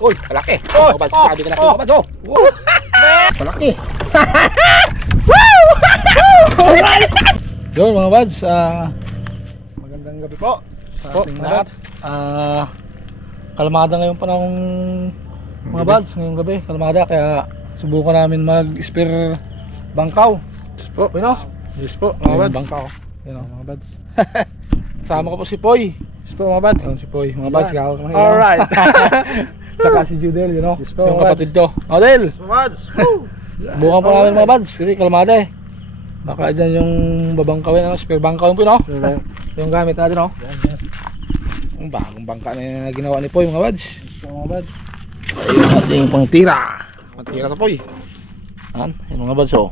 Uy, malaki. Oh, Mga bads, sabi ka na mga bads, oh. Wow. Malaki. Yun mga buds, ah magandang gabi po sa Po, ating lahat. Ah kalmada ngayon panahong mga buds, ngayong gabi, kalmada kaya subukan namin mag-spear bangkaw. Yes po. You know? Yes po, mga bads. Bangkaw. You know, mga buds. Kasama ko po si Poy. Yes po, mga bads. Ayun, si Poy. Mga lang. Alright. Saka si Judel, you know. Yes po, yung kapatid ko. Odel, Mga bads. bukan po namin mga buds kasi kalmada eh. Baka dyan yung babangkawin, ano, spear bangkawin po, no? yung gamit natin, no? Ang bagong bangka na ginawa ni Poy, mga buds. Mga bads. Ayun ating pangtira. Pangtira to Poy. Yan, yung mga buds, oh.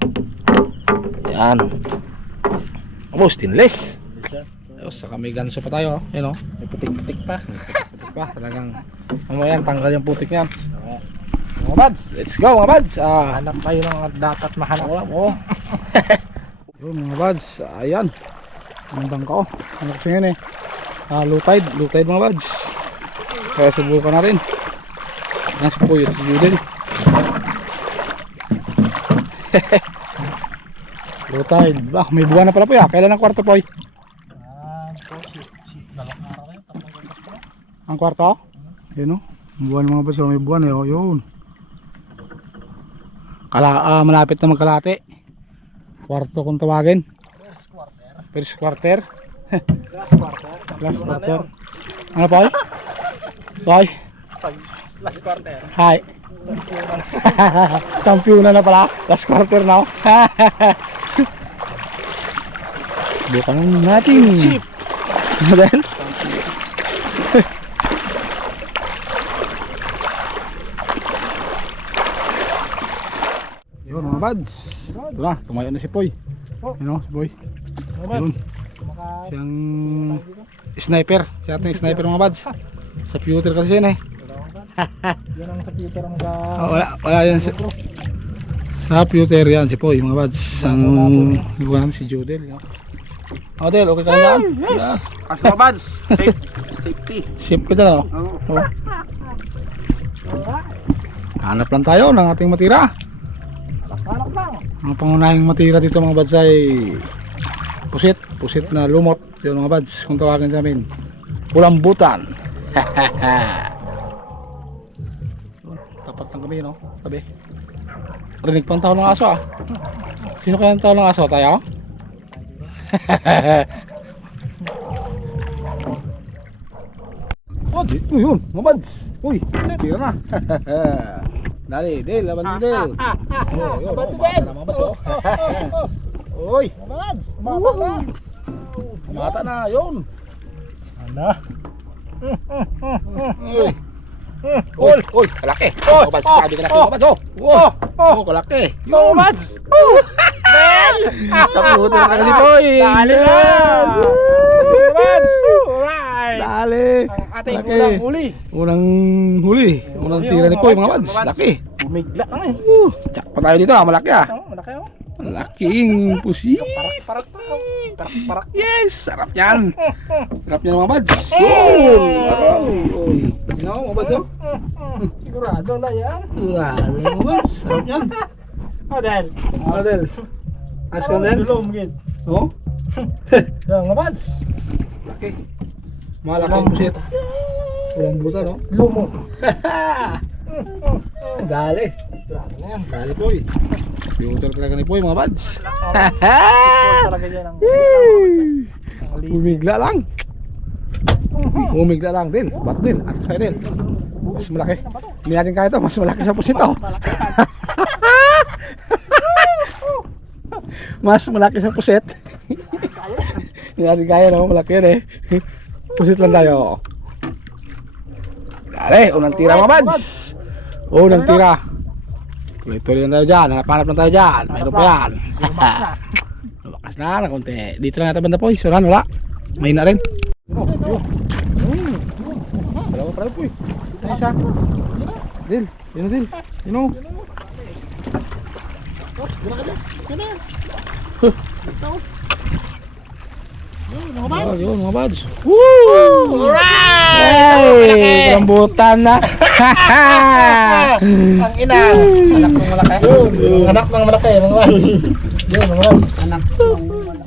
Yan. Oh, stainless. Ayos, saka may ganso pa tayo, oh. Yan, oh. May putik-putik pa. Putik pa, talagang. Mamaya, tanggal yung putik niyan. Mga bads. Let's go, mga buds. Ah, Hanap tayo ng dapat mahanap. wala mo. Yun, mga buds. Ayan. Ang bangka, oh. Ano kasi yun, eh. Ah, low tide. Low tide, mga buds. Kaya subukan natin. Nasa po yun, si Juden. low tide. Bah, may buwan na pala po, ya. Kailan ang kwarto? Ah, po, pa. Ang kwarto? Oh. Ang buwan mga baso, may buwan eh. Oh, yun. Kala, ah, malapit na magkalate. Kwarto kung tawagin. First quarter. First quarter. Last quarter. Last na quarter. Ano? Soy. Pag last quarter. Hi. Champion na na pala. Last quarter now. Bukan natin. Chip. Ano buds. Ito na, tumayo na si Poy. Oh. Yun o, si Poy. Yun, siyang sniper. Siya ating sniper mga buds. Sa pewter kasi yan eh. Yan ang sa Twitter ang ga... Ah, wala, wala yan sa, sa pewter yan si Poy mga buds. Ang namin si Jodel. Yun. Odel, okay ka na yan? Yes. As mga bads. Safe. Safety. Ship kita na. Oo. Oh. Hanap lang tayo ng ating matira. Ang pangunahing matira dito mga bads ay pusit. Pusit na lumot. Yun mga bads, kung tawagin sa amin. Kulambutan. Tapat lang kami, no? Tabi. Rinig pang tao ng aso ah. Sino kaya ang tao ng aso? Tayo? Oh, dito yun, mga bads. Uy, tira na. Dali, Del, laban mo, Del. Oh, yun, oh, mata na mga oh. Uy, Mga bads. Mata na. mata na, yun. Ano? Uy. Uy, uy, kalaki. Mga bads, sabi ka na mga bads, oh. Wow, oh, kalaki. Mga Yun. bads. Sa puto na kasi eh. Dali na. Dali. Ang ating Laki. ulang uli. Unang huli. Unang Ayun, tira ni mga bads, mga bads. Laki. Bumigla ka eh. Uh, tsak pa tayo dito, ah. Malaki ah. Oh, malaki oh. Laking pusi. Parak-parak pa. oh. Parak-parak. Yes, sarap yan. Sarap yan mga bads. Yun. Araw. Uy. Sino mga bads oh? Sigurado na yan. Wala, mga bads. Sarap yan. Adel. Adel. As ka din? Dulom gid. Oh? Yan mga bads. Laki. Malaking pusit. Walang buta, no? Lumo. Dali. Dali Poy. Future talaga ni Poy, mga bads. Yan. Bumigla lang. Bumigla lang din. Ba't din? At sa'yo din. Mas malaki. Hindi natin kaya to. Mas malaki sa pusit to. Mas malaki sa pusit. Hindi natin kaya no. Malaki yan eh. Pusit lang tayo. Dali. Unang tira mga bads. Unang tira. Tuloy-tuloy lang tayo dyan. Hanap-hanap lang tayo dyan. Mayroon pa yan. Lumakas na na konti. Dito lang natin banda po. Suran wala. May na rin. Dalawa pala po eh. Ano siya? Dil. Yun na Dil. Yun o. Oh, yun mga buds. Woo! Hey! Rambutan na. Ang ina. Anak ng malaki. Anak ng malaki, mga wals. Yun, mga wals. Anak ng malaki.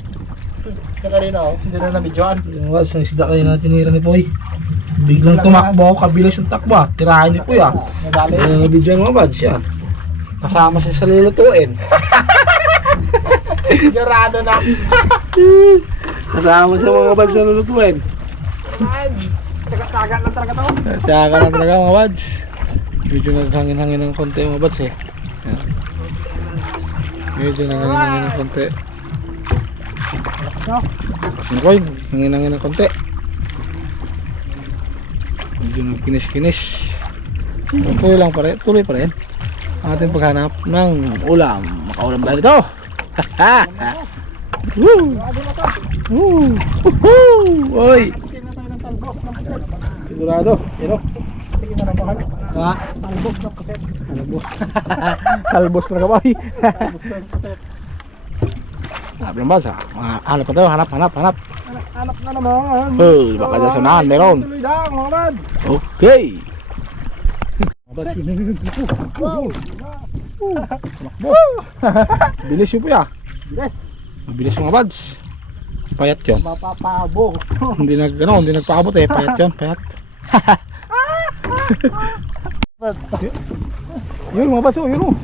Kanina oh, hindi na namidyoan. Yung buds, ang isda kayo na tinira ni Poy. Biglang tumakbo, kabilas yung takbo ah. Tirahan ni Poy ah. Nadali. Ng mga buds yan. Kasama siya sa lulutuin. Sigurado na. Kasama siya mga buds sa lulutuin. Taga-taga lang talaga to. Tsaka na talaga mga buds. Medyo naghangin-hangin ng konti mga buds eh. Medyo naghangin-hangin ng konti. Ano ko yun? Hangin-hangin ng konti. Medyo nagkinis-kinis. Tuloy lang pa rin. Tuloy pa rin. Ang ating paghanap ng ulam. Makaulam tayo dito. Woo! Woo! Woohoo! Oy! Sigurado. O. Ha? Talbos ng kaset. Talbos. Talbos na kamay. Hanap lang ba sa? Hanap pa tayo, hanap, hanap, hanap. Anak na naman. Oh, baka dyan sa unahan, meron. Okay. Bilis yun po ya. Yes. Mabilis mga buds. Payat yun. Mapapabo. Hindi nag, ano, hindi nagpaabot eh. Payat yun, payat. yun mga buds, oh, yun oh.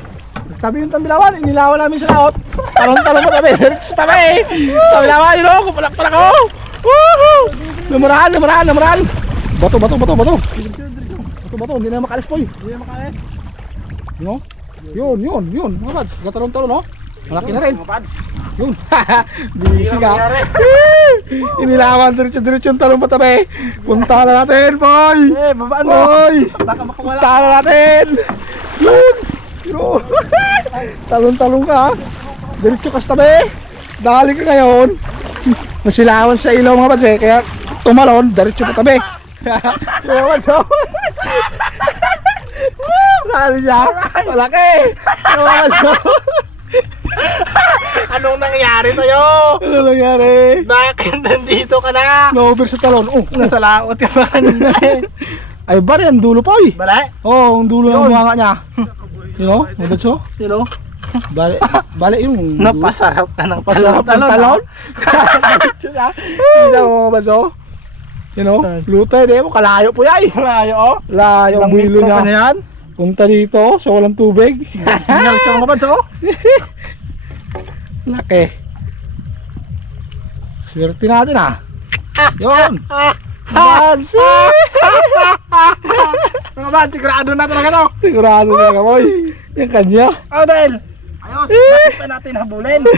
Tabi yung tambilawan, inilawan namin sa laot. Talon-talon mo tabi. Sa tabi. Tambilawan, yun oh, kupalak-palak oh. Woohoo! Lumarahan, lumarahan, lumarahan. Bato, bato, bato, bato. Bato, bato, hindi na makalis po eh. Hindi na makalit. No? Yun, yun, yun. Mga buds, gatalon-talon oh. Malaki na rin. Yun. Busy ka. Inilawan diretso-diretso yung talong patabi. Punta na natin, boy. Eh, babaan mo. Boy. Baka makawala. Punta na natin. Yun. Yun. Talong-talong ka. Diretso ka sa tabi. Dali ka ngayon. Masilawan sa ilaw mga badse. Kaya tumalon, diretso pa tabi. Mga badse. Dali siya. Malaki. Mga badse. Anong nangyari sa'yo? Ano nangyari? Bakit nandito ka na? Na-over sa talon. Oh, Nasa laot ka pa kanina eh. Ay, bari, ang dulo pa eh. Bala? Oo, oh, ang dulo ng mga niya. You know, mabad so? You know? Bali, bali yung... Napasarap ka ng Pasarap ng talon. Hindi mo mabad so? You know, lutay di mo, kalayo po yan. Layo oh. Layo ang Ilang bilo metro pa niya. yan? Punta dito, so walang tubig. Hingal siya mga oh. Laki. Swerte natin ah. Yun. Bansi. Mga pads, sigurado na talaga to. Sigurado na ka, boy. Yung kanya. Oh, dahil. Ayos, bakit pa natin habulin?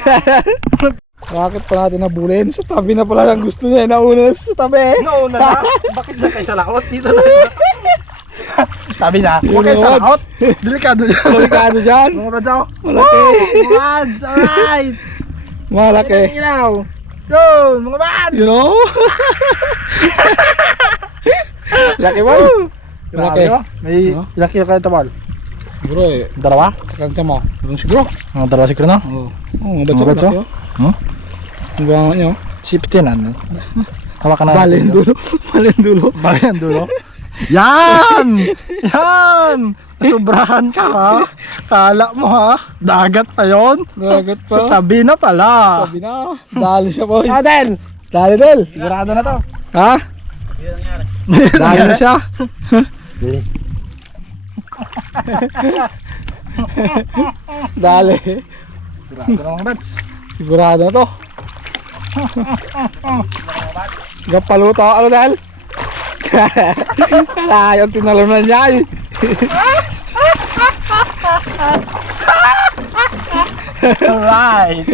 Bakit pa natin nabulin? Sa tabi na pala ang gusto niya. Nauna na sa tabi. Noon na na. Bakit na kayo sa laot? Dito na. Sabi na, huwag kayo sa laot. Delikado yan. Delikado dyan. Mga pads oh. Malaki. Mga pads, alright. Malaki. Ilaw. Yun, mga pads. You know? Laki ba? Malaki. May ilang kilo kayo tabal? Siguro eh. Dalawa? Kanta mo. Meron siguro. Mga dalawa siguro na. Oo. Oo, mga Mga batso? Malaki oh. Huh? Ang bango nyo. Siptin ano? Hawakan na Bali ang dulo. Ang ang dulo. Yan! Yan! Sobrahan ka ha? Kala mo ha? Dagat pa yon? Dagat pa. Sa tabi na pala. Sabi na. Dali siya boy. Adel! Dali Del. Sigurado na to. Ha? Dali na siya. Dali. Sigurado na mga bats. Sigurado na to. Gapaluto ano dahil? Kalayo ang tinalunan niya eh. Alright!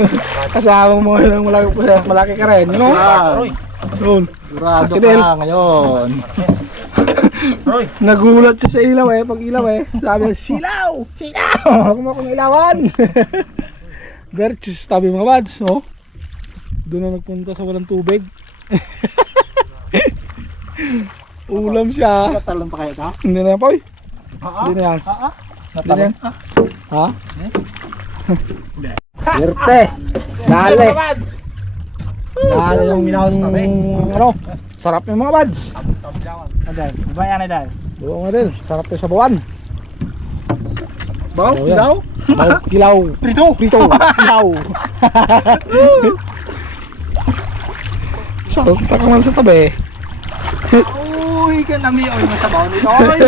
Kasama mo ng malaki, malaki ka rin! Yun. Sigurado Adel. ka ngayon. Roy! Nagulat siya sa ilaw eh, pag ilaw eh. Sabi niya, silaw! Silaw! Huwag mo akong ilawan! Virtues, tabi mga bads, oh. Doon na nagpunta sa walang tubig. Ulam siya. Natalon pa kayo ta? Hindi na yan, Poy. Oo. Hindi na yan. Oo. Hindi na yan. Ah. Ha? Hindi. Swerte. Dali. Dahil yung tabi. ano, sarap yung mga buds. Adan, ba yan adan? Oo nga din, sarap yung sabawan. Baw, Oh, yan. ilaw? Baw, kilaw. Prito. Prito, kilaw. so, taka man sa tabi. Uy, ka nami oy masabaw ni oy.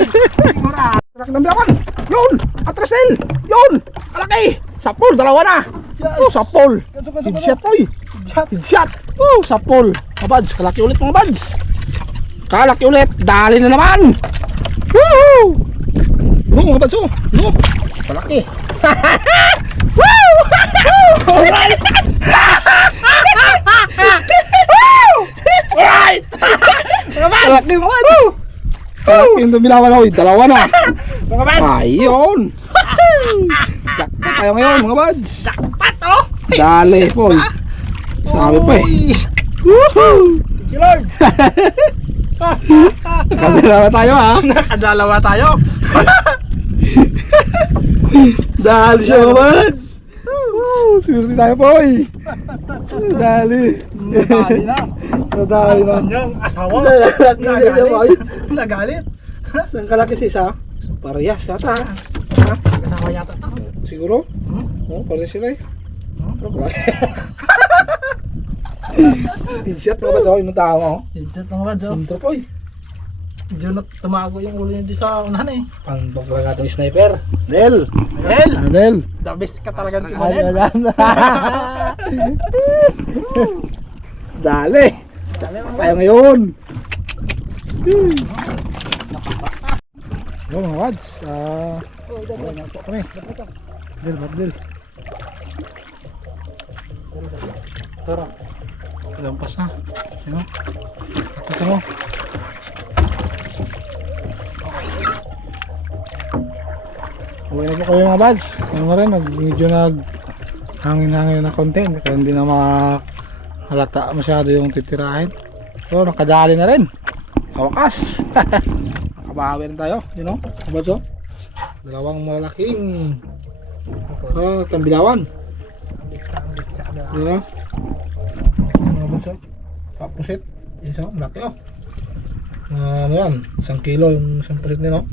Mura. Laki ng bilawan. Yun! Atrasil! Yun! Alaki! Sapol, dalawa na! Yes. Oh, sapol! Headshot, oy! Chat. Headshot! Oh, sapol! Mga buds, kalaki ulit mga buds! Kalaki ulit! Dali na naman! Woohoo! Ano mga buds, oh! Ano? Kalaki! Woo! Alright! Alright! Mga buds! Kalaki yung dumilawan, oy! Dalawa na! Mga man. Ayun! Jackpot tayo ngayon mga buds! Jackpot oh. Dali, Paul! Sabi pa eh! Woohoo! Thank you Lord. Nakadalawa tayo ha! Nakadalawa tayo. Dali siya mga buds! Swerte tayo Poy! Dali! Nadali na. Nadali na! Kanyang asawa. Nagalit. Nagalit. Saan kalaki si isa? Parehas yata ha? Kasama yata to. Siguro? Hmm? Oo, parehas sila eh. Hmm? Pero. T-shirt mga buds oh, yung tao oh. Headset mga bads oh. Sintro Poy! Diyo na tumago yung ulo niya di sa unahan eh. Lang natin sniper. Del! Well, Ano Del? the best ka talagang Ano timanin. yan? Dali! Dali mga Tayo ngayon! Yo mga wads, ah... kami. Del, bak del. Tara. Lampas na. Ano? Ito mo. Uwi na po kayo mga buds. Ano na rin, medyo nag hangin-hangin na konti. Kaya hindi na mahalata masyado yung titirahin. So, nakadali na rin. Sa wakas. Nakabawi rin tayo. You know? Mga buds oh. Dalawang malaking oh, tambilawan. You know? Mga buds oh. Papusit. Isa, malaki oh. Ah, ano yan? Isang kilo yung isang palit nila. no?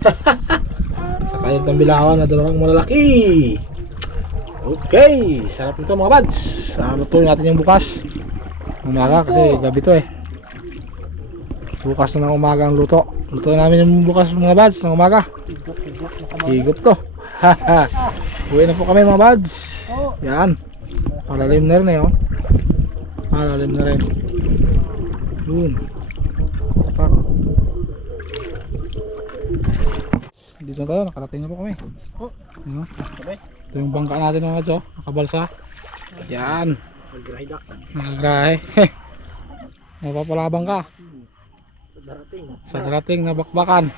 Saka yung tambilawan na dalawang malalaki. Okay, sarap nito mga buds. Uh, lutuin natin yung bukas. Umaga kasi gabi to eh. Bukas na ng umaga ang luto. Lutuin namin yung bukas mga buds ng umaga. Higop to. Uwi na po kami mga buds. Yan. Palalim na rin eh oh. Palalim na rin. Yun. Dito na tayo, nakarating na po kami. Oh. Ano? Ito yung bangka natin mga jo, nakabalsa. Yan, Mag-ride ako. nakagrahe. Napapalabang ka Sa darating. sa darating na bakbakan.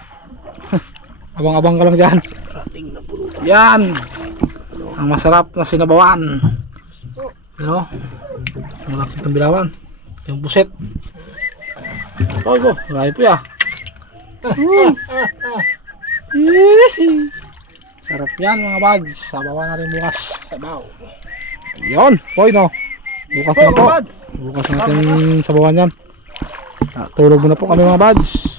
Abang-abang ka lang dyan. Darating na puro. Yan! Ang masarap na sinabawan. Ano? Malaki itong bilawan. Yung puset. Oh, go. Marami po ya. Sarap yan mga bags. Sabawan natin bukas. Sabaw. Yun. Poy no. Bukas na po. Bukas natin sabawan yan. Ah, tulog muna po kami mga bads.